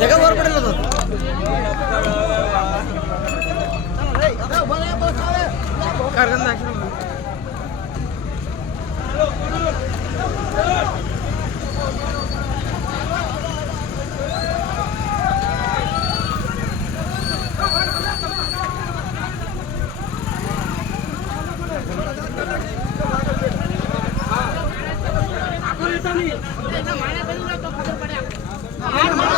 जगह बोर पड़े लगा ¡Ah, no, no, no!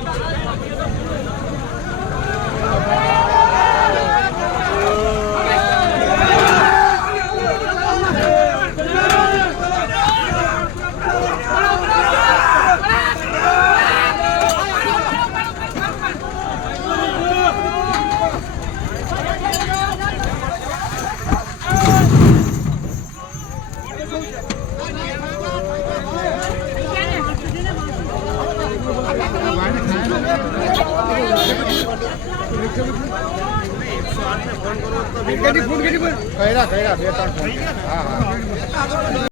કરો કઈ રા કઈ રા બે ત્રણ હા હા